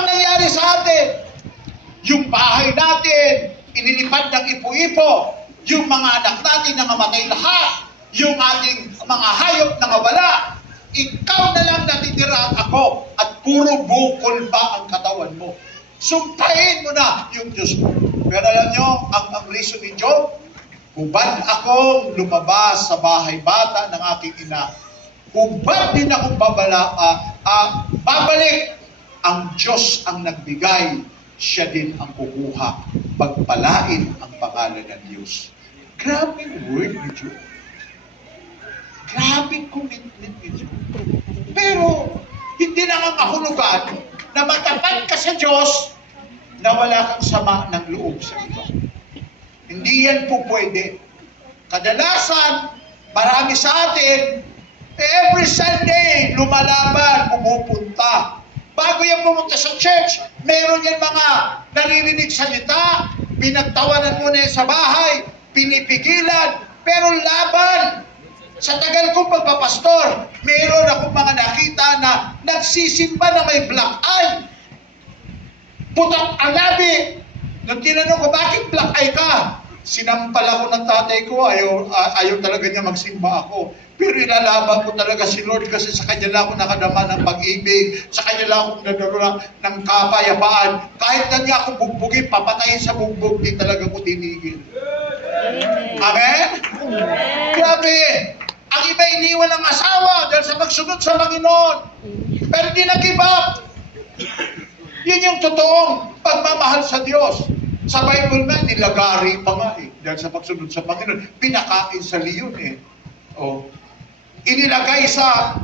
ang nangyari sa atin? Yung bahay natin, inilipad ng ipo-ipo. Yung mga anak natin nangamatay lahat. Yung ating mga hayop nangawala. Ikaw na lang natitira at ako. At puro bukol ba ang katawan mo? Sumpahin mo na yung Diyos mo. Pero alam nyo, ang reason ni Job, hubad akong lumabas sa bahay bata ng aking ina. Hubad din akong babalik. Ang Diyos ang nagbigay, siya din ang kukuha. Pagpalain ang pangalan ng Diyos. Grabe word ni Job. Grabe commitment ni Job. Pero, hindi lang ang kahulugan na matapat ka sa Diyos na wala kang sama ng loob sa iba. Hindi yan po pwede. Kadalasan, marami sa atin, every Sunday, lumalaban, pumupunta. Bago yan pumunta sa church, meron yan mga naririnig salita, pinagtawanan muna yan sa bahay, pinipigilan, pero laban. Sa tagal kong pagpapastor, meron akong mga nakita na nagsisimba na may black eye. Putak ang labi. Nung tinanong ko, bakit black eye ka? Sinampal ako ng tatay ko, ayaw talaga niya magsimba ako. Pero ilalaban ko talaga si Lord kasi sa kanya lang ako nakadama ng pag-ibig, sa kanya lang ako nadala ng kapayapaan. Kahit na niya ako bugbugin, papatayin sa bugbog, di talaga ko tinigil. Amen? Amen? Grabe! Ang iba iniwan ng asawa dahil sa pagsunod sa Panginoon. Pero di nag-give up. Yun yung totoong pagmamahal sa Diyos. Sa Bible nga, nilagari pa nga eh. Dahil sa pagsunod sa Panginoon, pinakain sa leon eh. O, inilagay sa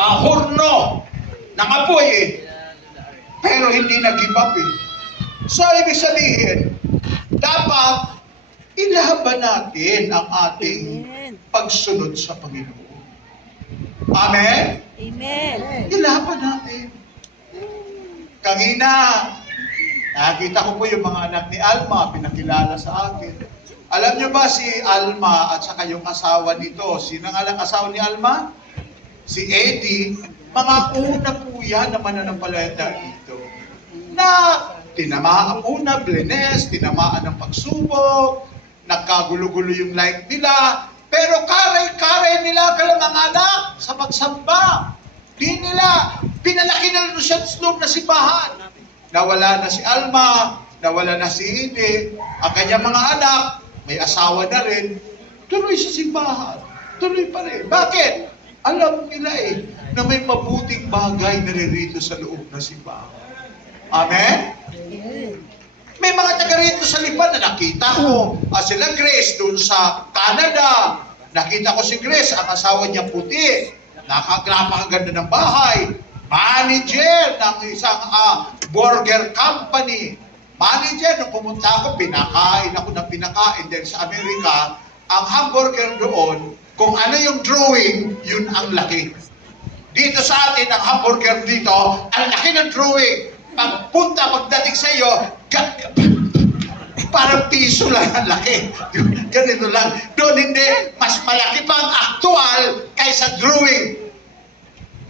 horno ng apoy eh. Pero hindi nag-give up eh. So, ibig sabihin, dapat ilaban natin ang ating pagsunod sa Panginoon. Amen? Amen. Ilaban natin. Kanina, nakita ko po yung mga anak ni Alma, pinakilala sa akin. Alam niyo ba si Alma at saka yung asawa nito, sino nga lang asawa ni Alma? Si Eddie. Mga una po yan na mananampalataya dito. Na tinamaan una, blines, tinamaan ng pagsubok, nagkagulo-gulo yung life nila, pero karay-karay nila kalang mga anak sa pagsamba. Di nila, pinalaki na siya sa loob na simbahan. Nawala na si Alma, nawala na si Ide, ang kanyang mga anak, may asawa na rin, tuloy sa simbahan. Tuloy pa rin. Bakit? Alam nila eh, na may mabuting bagay na ririto sa loob na simbahan. Amen? May mga taga rito sa Lipan na nakita ko. Sila Grace doon sa Canada. Nakita ko si Grace, ang asawa niya puti. Napakaganda ng bahay. Manager ng isang burger company. Manager, nung pumunta ako, pinakain ako ng pinakain. Dahil sa Amerika, ang hamburger doon, kung ano yung drawing, yun ang laki. Dito sa atin, ang hamburger dito, ang laki ng drawing. Pagdating sa iyo, parang piso lang ang laki. Ganito lang. Doon hindi, mas malaki pa ang actual kaysa drawing.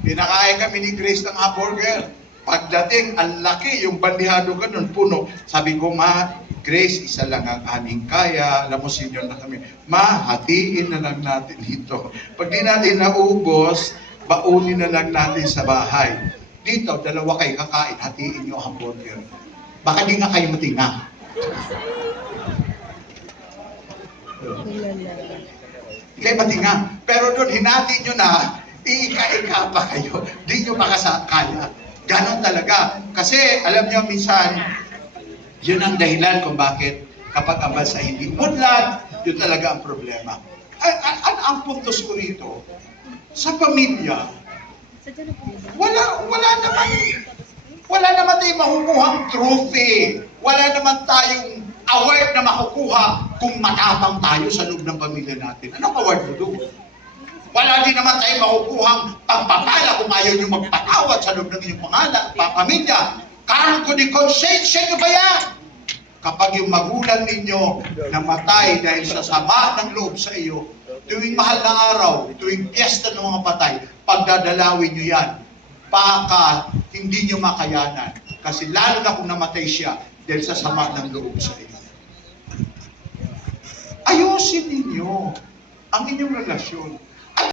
Pinakain kami ni Grace ng hamburger. Pagdating, ang laki, yung bandihado ka nun, puno. Sabi ko, ma, Grace, isa lang ang aming kaya. Alam mo, senior na kami. Ma, hatiin na lang natin dito. Pag di natin naubos, baunin na lang natin sa bahay. Dito, dalawa kayo kakain, hatiin nyo ang hamburger. Baka di nga kayo matinga. Di kayo matinga. Pero doon, hinati nyo na, iika-ika pa kayo. Di nyo makasakaya. Ganon talaga. Kasi, alam nyo, minsan, yun ang dahilan kung bakit kapag ang bansa hindi mudlad, yun talaga ang problema. Ang puntos ko rito, sa pamilya, wala naman tayong makukuhang trophy. Wala naman tayong award na makukuha kung matapang tayo sa loob ng pamilya natin. Anong award mo doon? Wala din naman tayong makukuhang pagpapala kung ayaw nyo magpatawad sa loob ng inyong pamilya. Cargo de konsensya nyo ba yan? Kapag yung magulang ninyo namatay dahil sa sama ng loob sa iyo, tuwing mahal na araw, tuwing piyesta ng mga patay, pagdadalawin nyo yan. baka hindi nyo makayanan. Kasi lalo na kung namatay siya dahil sa sama ng loob sa inyo. Ayusin ninyo ang inyong relasyon.